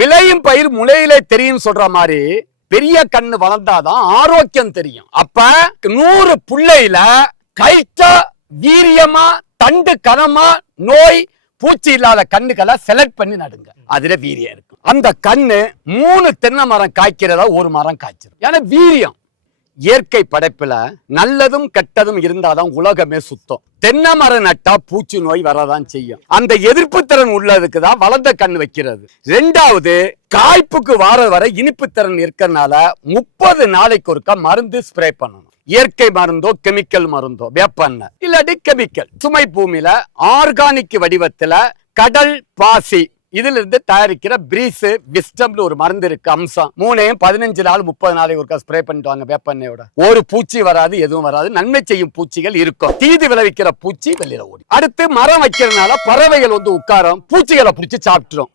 விளையும் பயிர் முளையிலே தெரியும் சொல்ற மாதிரி பெரிய கண்ணு வளர்ந்தாதான் ஆரோக்கியம் தெரியும். அப்ப 100 புள்ளையில கைட்ட வீரியமா தண்டு கனமா நோய் பூச்சி இல்லாத கண்ணுகளை செலக்ட் பண்ணி நடுங்க. அதுல வீரியம் இருக்கும். அந்த கண்ணு 3 தென்னை மரம் காய்க்கிறதா 1 மரம் காய்ச்சிடும். ஏன்னா வீரியம். இயற்கை படைப்புல நல்லதும் கெட்டதும் இருந்தாதான் உலகமே சுத்தம். தென்னை மரம் நட்டா பூச்சி நோய் வரதான் செய்யும். அந்த எதிர்ப்பு திறன் உள்ளதுக்கு தான் வளர்ந்த கண் வைக்கிறது. 2வது காய்ப்புக்கு வார வரை இனிப்பு திறன் இருக்கிறதுனால 30 நாளைக்கு ஒருக்கா மருந்து ஸ்ப்ரே பண்ணணும். இயற்கை மருந்தோ கெமிக்கல் மருந்தோ வேப்பெண்ணெய் இல்லாட்டி கெமிக்கல். சுமை பூமியில ஆர்கானிக் வடிவத்துல கடல் பாசி இதுல இருந்து தயாரிக்கிற பிரீஸ் விஸ்டம்னு ஒரு மருந்து இருக்கு. அம்சம் 3 15 நாள் 30 நாளைக்கு ஒருக்கா ஸ்ப்ரே பண்ணிட்டு வாங்க. வேப்பெண்ணெயோட ஒரு பூச்சி வராது, எதுவும் வராது. நன்மை செய்யும் பூச்சிகள் இருக்கும். தீது விளைவிக்கிற பூச்சி வெளியில ஓடி. அடுத்து மரம் வைக்கிறதுனால பறவைகள் வந்து உட்காரம் பூச்சிகளை பிடிச்சி சாப்பிட்டுரும்.